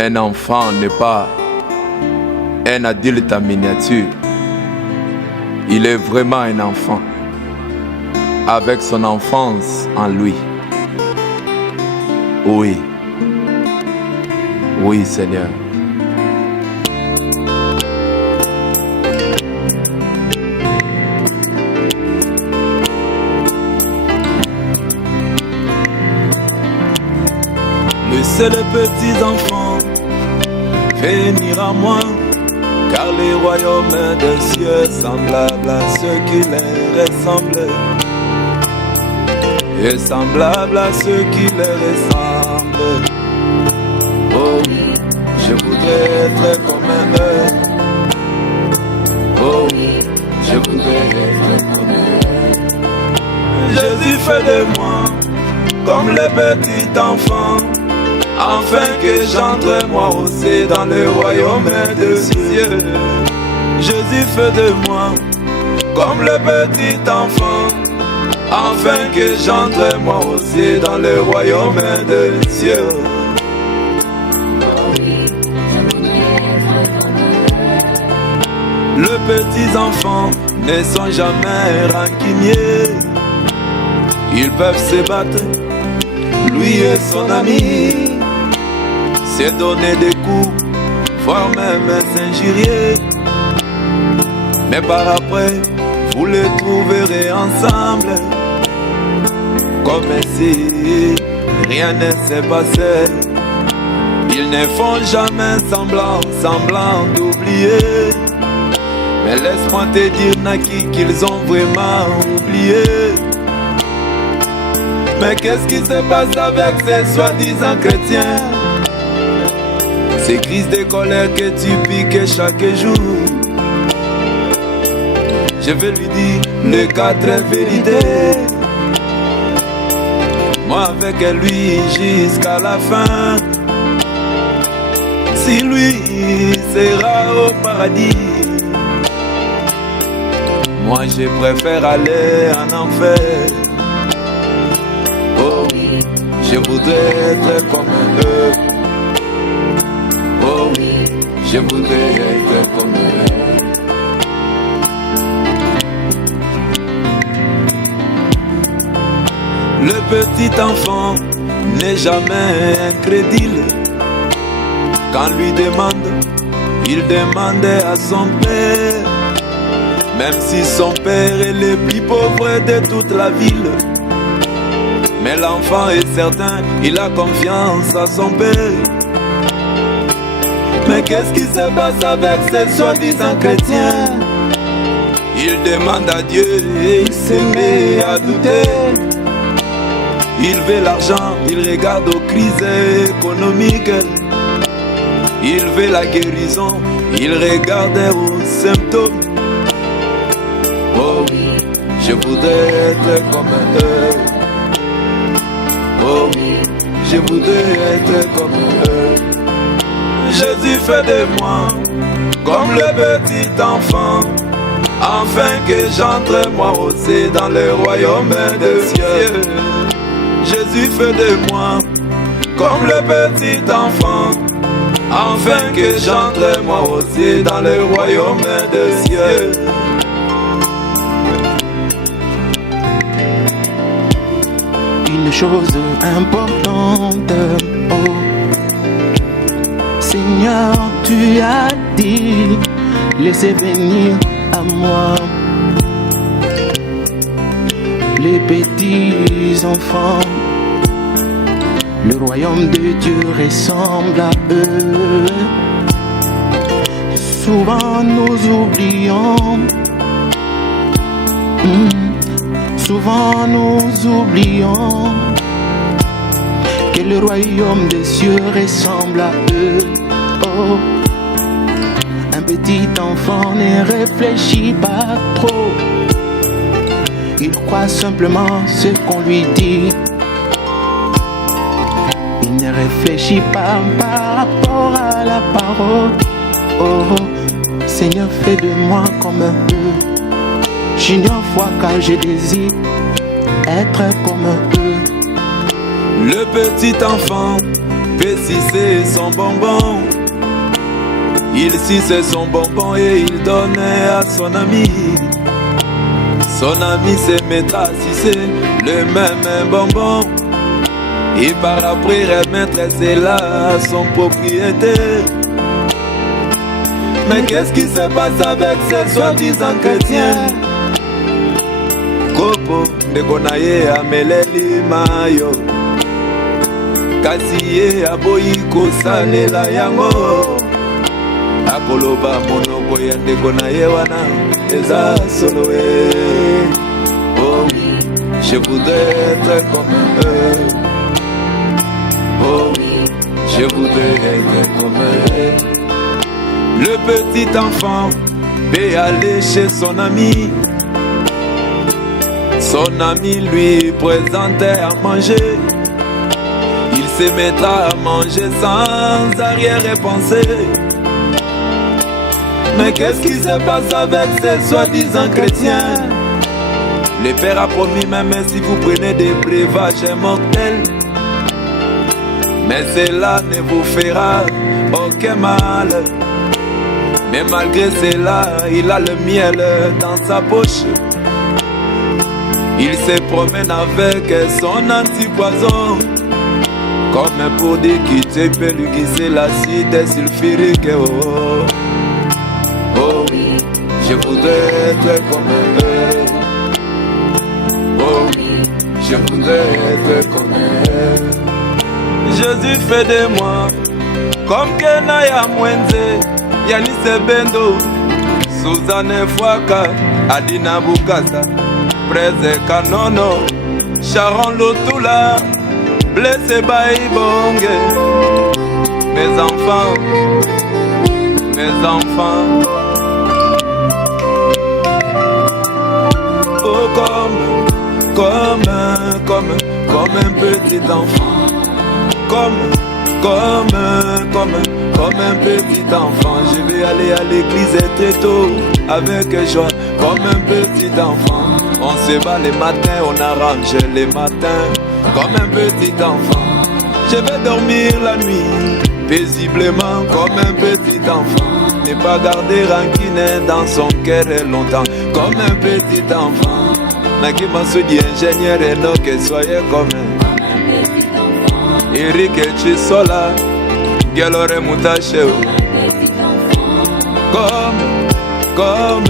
Un enfant n'est pas un adulte en miniature. Il est vraiment un enfant, avec son enfance en lui. Oui, oui Seigneur. Laissez les petits enfants venir à moi, car les royaumes des cieux semblables à ceux qui les ressemblent, et semblables à ceux qui les ressemblent. Oh, je voudrais être comme eux. Oh, je voudrais être comme eux. Jésus fait de moi comme les petits enfants, afin que j'entre moi aussi dans le royaume des cieux. Jésus fait de moi comme le petit enfant, afin que j'entre moi aussi dans le royaume des cieux. Les petits enfants ne sont jamais rancuniers. Ils peuvent se battre, lui et son ami, se donner des coups, voire même s'injurier. Mais par après, vous les trouverez ensemble, comme si rien ne s'est passé. Ils ne font jamais semblant d'oublier. Mais laisse-moi te dire, Naki, qu'ils ont vraiment oublié. Mais qu'est-ce qui se passe avec ces soi-disant chrétiens? Ces crises de colère que tu piques chaque jour. Je vais lui dire les 4 vérités. Moi avec lui jusqu'à la fin. Si lui sera au paradis, moi je préfère aller en enfer. Oh, je voudrais être comme eux. Oh, je voudrais être comme eux. Le petit enfant n'est jamais incrédule. Quand lui demande, il demande à son père. Même si son père est le plus pauvre de toute la ville. Mais l'enfant est certain, il a confiance à son père. Mais qu'est-ce qui se passe avec ces soi-disant chrétiens? Il demande à Dieu et il se met à douter. Il veut l'argent, il regarde aux crises économiques. Il veut la guérison, il regarde aux symptômes. Oh, je voudrais être comme eux. Oh, je voudrais être comme eux. Jésus fait de moi comme le petit enfant, afin que j'entre moi aussi dans le royaume des cieux. Jésus fait de moi comme le petit enfant, afin que j'entre moi aussi dans le royaume des cieux. Une chose importante, oh Seigneur, tu as dit, laissez venir à moi les petits enfants. Le royaume de Dieu ressemble à eux. Souvent nous oublions, souvent nous oublions que le royaume des cieux ressemble à eux. Oh, un petit enfant ne réfléchit pas trop. Il croit simplement ce qu'on lui dit. Il ne réfléchit pas par rapport à la parole. Oh, Seigneur, fais de moi comme eux. J'ignore fois car je désire être comme eux. Le petit enfant fait sucer son bonbon. Il suçait son bonbon et il donnait à son ami. Son ami se mettra à sucer le même bonbon. Et par après remettre cela à son propriétaire. Mais qu'est-ce qui se passe avec ces soi-disant chrétiens? Kopo ndekonaye ameleli mayo, kasi ye aboyi kosalela yango. Akoloba monoko ya ndekonaye wana eza solo e. Oh oui, je voudrais être comme eux. Oh oui, je voudrais être comme eux. Le petit enfant peut aller chez son ami. Son ami lui présentait à manger. Il se mettra à manger sans arrière-pensée. Mais qu'est-ce qui se passe avec ces soi-disant chrétiens? Le Père a promis même si vous prenez des breuvages mortels, mais cela ne vous fera aucun mal. Mais malgré cela, il a le miel dans sa poche. Il se promène avec son antipoison, comme pour dire qu'il peut lui glisser l'acide sulfurique. Oh, oh oui, je voudrais être comme eux. Oh oui, je voudrais être comme eux. Jésus fait de moi comme Kenaya Mwenze, Yanis Bendo, Suzanne Fouaka, Adina Bukasa, Preze Kanono, Sharon Lotula, Blessé Baïbongue. Mes enfants, mes enfants, oh comme un petit enfant, comme un petit enfant. Je vais aller à l'église très tôt avec joie, comme un petit enfant. On se bat les matins, on arrange les matins, comme un petit enfant. Je vais dormir la nuit paisiblement, comme un petit enfant. Ne pas garder rancune dans son cœur longtemps, comme un petit enfant. Naki Masudi ingénieur et non que soyez comme un Eric Chisola, Galore Moutacheo. Comme